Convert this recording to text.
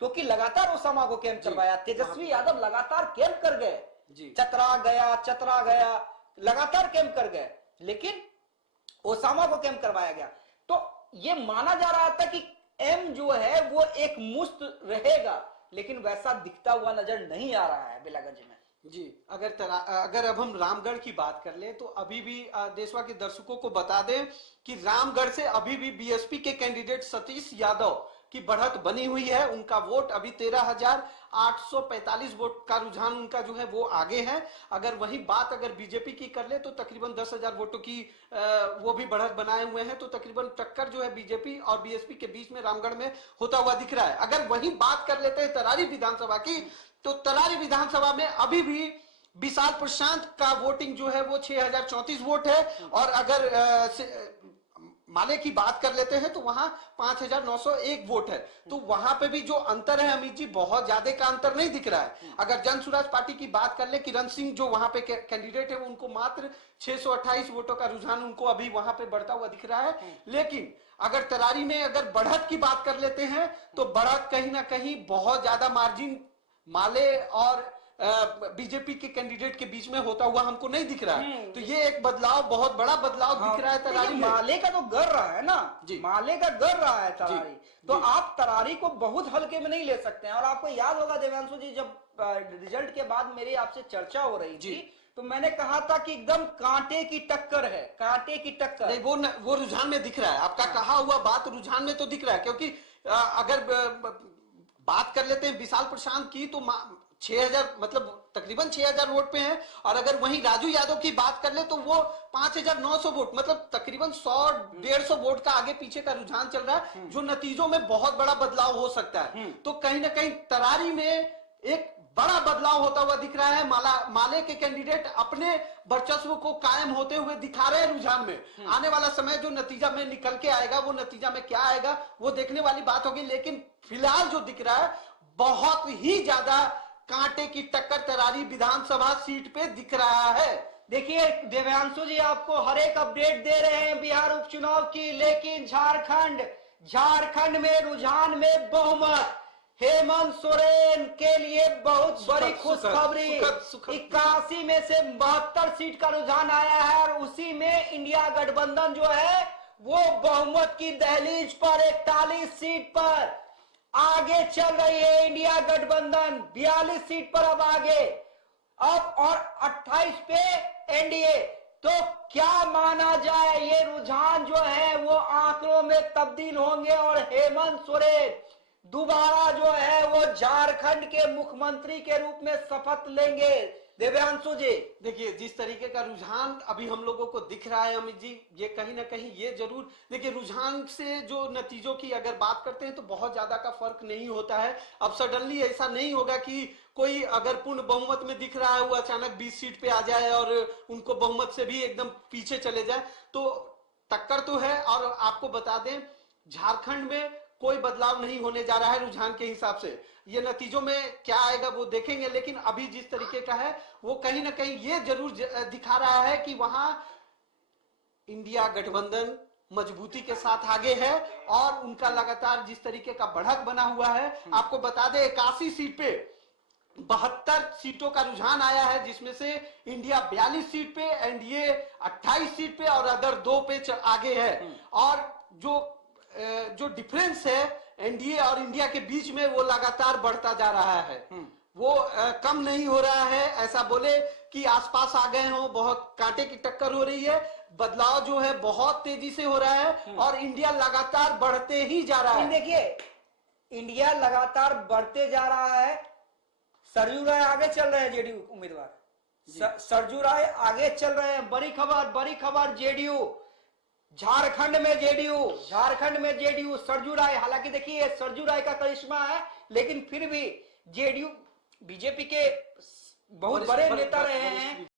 क्योंकि लगातार ओसामा को कैंप करवाया, तेजस्वी यादव लगातार कैंप कर गए, चतरा गया, लगातार कैंप कर गए, लेकिन ओसामा को कैंप करवाया गया। तो ये माना जा रहा था कि एम जो है वो एक मुश्त रहेगा, लेकिन वैसा दिखता हुआ नजर नहीं आ रहा है बेलागंज में। जी, अगर अब हम रामगढ़ की बात कर ले तो अभी भी देशवा के दर्शकों को बता दें कि रामगढ़ से अभी भी बीएसपी के कैंडिडेट सतीश यादव की बढ़त बनी हुई है। उनका वोट अभी 13,845 वोट का रुझान उनका जो है वो आगे है। अगर वही बात अगर बीजेपी की कर ले तो तकरीबन 10,000 वोटों की वो भी बढ़त बनाए हुए हैं। तो तकरीबन टक्कर जो है बीजेपी और बीएसपी के बीच में रामगढ़ में होता हुआ दिख रहा है। अगर वही बात कर लेते हैं तरारी विधानसभा की, तो तरारी विधानसभा में अभी भी विशाल प्रशांत का वोटिंग जो है वो 6,034 वोट है। और अगर माले की बात कर लेते हैं तो वहां 5,901 वोट है। तो वहां पे भी जो अंतर है अमित जी, बहुत ज्यादा का अंतर नहीं दिख रहा है। अगर जन स्वराज पार्टी की बात कर ले, किरण सिंह जो वहां पे कैंडिडेट है, उनको मात्र 628 वोटों का रुझान उनको अभी वहां पे बढ़ता हुआ दिख रहा है। लेकिन अगर तरारी में अगर बढ़त की बात कर लेते हैं तो बढ़त कहीं ना कहीं बहुत ज्यादा मार्जिन माले और बीजेपी के कैंडिडेट के बीच में होता हुआ हमको नहीं दिख रहा है। तो ये एक बदलाव, बहुत बड़ा बदलाव दिख रहा है तरारी में। माले का तो गर रहा है ना जी, माले का गर रहा है तरारी, तो आप तरारी को बहुत हल्के में नहीं ले सकते हैं। और आपको याद होगा देवांशु जी, जब रिजल्ट के बाद मेरी आपसे चर्चा हो रही थी तो मैंने कहा था कि एकदम कांटे की टक्कर है, कांटे की टक्कर। नहीं, वो रुझान में दिख रहा है। आपका कहा हुआ बात रुझान में तो दिख रहा है, क्योंकि अगर बात कर लेते हैं विशाल प्रशांत की तो 6,000 मतलब तकरीबन 6,000 वोट पे हैं। और अगर वहीं राजू यादव की बात कर ले तो वो 5,900 वोट, मतलब तकरीबन 100-150 वोट का आगे पीछे का रुझान चल रहा है, जो नतीजों में बहुत बड़ा बदलाव हो सकता है। तो कहीं ना कहीं तरारी में एक बड़ा बदलाव होता हुआ दिख रहा है। माले के कैंडिडेट अपने वर्चस्व को कायम होते हुए दिखा रहे हैं रुझान में। आने वाला समय जो नतीजा में निकल के आएगा, वो नतीजा में क्या आएगा वो देखने वाली बात होगी। लेकिन फिलहाल जो दिख रहा है बहुत ही ज्यादा कांटे की टक्कर तरारी विधानसभा सीट पे दिख रहा है। देखिए देवांशु जी, आपको हर एक अपडेट दे रहे हैं बिहार उपचुनाव की, लेकिन झारखंड में रुझान में बहुमत हेमंत सोरेन के लिए बहुत बड़ी खुशखबरी। 81 में से 72 सीट का रुझान आया है और उसी में इंडिया गठबंधन जो है वो बहुमत की दहलीज पर 41 सीट पर आगे चल रही है। इंडिया गठबंधन 42 सीट पर अब आगे, अब और 28 पे एनडीए। तो क्या माना जाए, ये रुझान जो है वो आंकड़ों में तब्दील होंगे और हेमंत सोरेन दोबारा जो है वो झारखंड के मुख्यमंत्री के रूप में शपथ लेंगे। देव्यांशु जी, देखिए जिस तरीके का रुझान अभी हम लोगों को दिख रहा है अमित जी, ये कहीं ना कहीं ये जरूर देखिए, रुझान से जो नतीजों की अगर बात करते हैं तो बहुत ज्यादा का फर्क नहीं होता है। अब सडनली ऐसा नहीं होगा कि कोई अगर पूर्ण बहुमत में दिख रहा है वो अचानक 20 सीट पे आ जाए और उनको बहुमत से भी एकदम पीछे चले जाए। तो टक्कर तो है। और आपको बता दें झारखंड में कोई बदलाव नहीं होने जा रहा है रुझान के हिसाब से। ये नतीजों में क्या आएगा वो देखेंगे, लेकिन अभी जिस तरीके का है वो कहीं ना कहीं ये जरूर दिखा रहा है कि वहां इंडिया गठबंधन मजबूती के साथ आगे है और उनका लगातार जिस तरीके का बढ़त बना हुआ है। आपको बता दें 81 सीट पे 72 सीटों का रुझान आया है, जिसमें से इंडिया 42 सीट पे, एनडीए 28 सीट पे और अदर 2 पे आगे है। और जो डिफरेंस है एनडीए और इंडिया के बीच में वो लगातार बढ़ता जा रहा है, वो कम नहीं हो रहा है। ऐसा बोले कि आसपास आ गए हो, बहुत कांटे की टक्कर हो रही है। बदलाव जो है बहुत तेजी से हो रहा है और इंडिया लगातार बढ़ते ही जा रहा है। देखिए इंडिया लगातार बढ़ते जा रहा है। सरजू राय आगे चल रहे हैं, जेडीयू उम्मीदवार सरजू राय आगे चल रहे हैं। बड़ी खबर जेडीयू झारखंड में जेडीयू सरजू राय, हालांकि देखिए सरजू राय का करिश्मा है, लेकिन फिर भी जेडीयू बीजेपी के बहुत बड़े नेता रहे हैं।